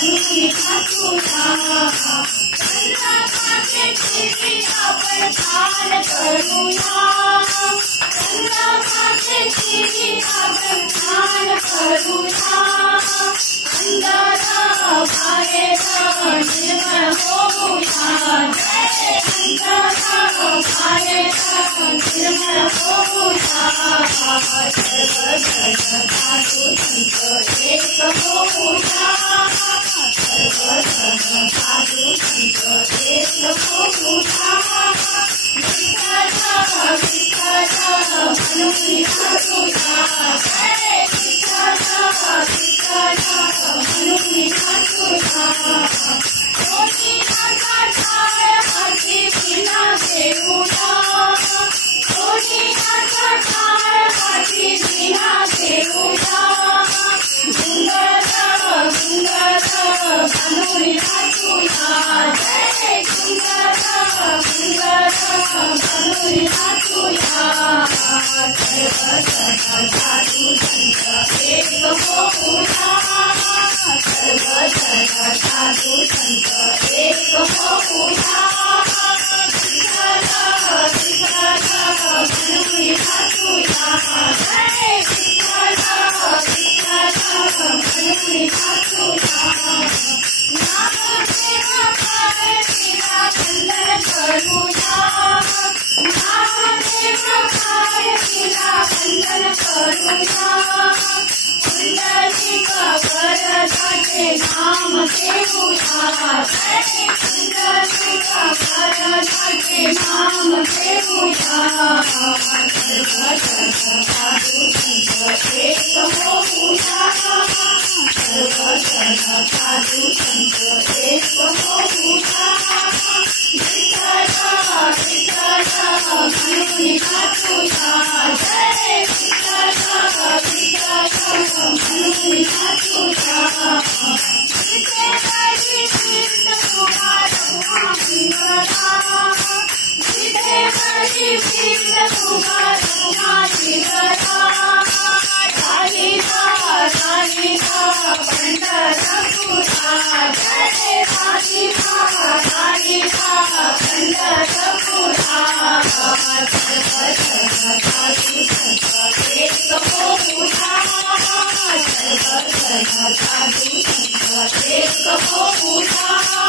म्हणून हा तुझा चंद्रभागेची आपण ध्यान करूया चंद्रभागेची आपण ध्यान करूया अंधारा बाहेर निर्मळ होऊया अंधारा बाहेर निर्मळ होऊया सर्वजण साधू संत एक होऊया सर्वजण साधू संत एक होऊया विठ्ठल विठ्ठल म्हणून हा तुझा विठ्ठल विठ्ठल म्हणून हा तुझा कोणी आता ठार हाती विना घेऊया कोणी आता ठार हाती विना घेऊया गुंगट गुंगट म्हणून हा तुझा जय गुंगट गुंगट म्हणून हा तुझा सर्वजण साधू संत एक होऊया सर्वजण साधू संत एक होऊया विठ्ठल विठ्ठल म्हणून हा तुझा जय विठ्ठल विठ्ठल म्हणून हा तुझा नामदेव पार्वतीला वंदन करूया नामदेव पार्वतीला वंदन करूया पुंडलिक वरदाचे नाम घेऊया जय पुंडलिक वरदाचे नाम घेऊया सर्वजण साधू संत एक होऊया सर्वजण साधू संत एक होऊया विठ्ठल विठ्ठल म्हणून हा तुझा जय विठ्ठल विठ्ठल म्हणून हा तुझा जिथे माझी भिंत तुला रघुनाथीला जिथे माझी भिंत तुला रघुनाथीला राहिला राहिला पंढरपुरा जय राहिला राहिला पंढरपुरा सर्वजण साधू संत एक होऊया सर्वजण साधू संत एक होऊया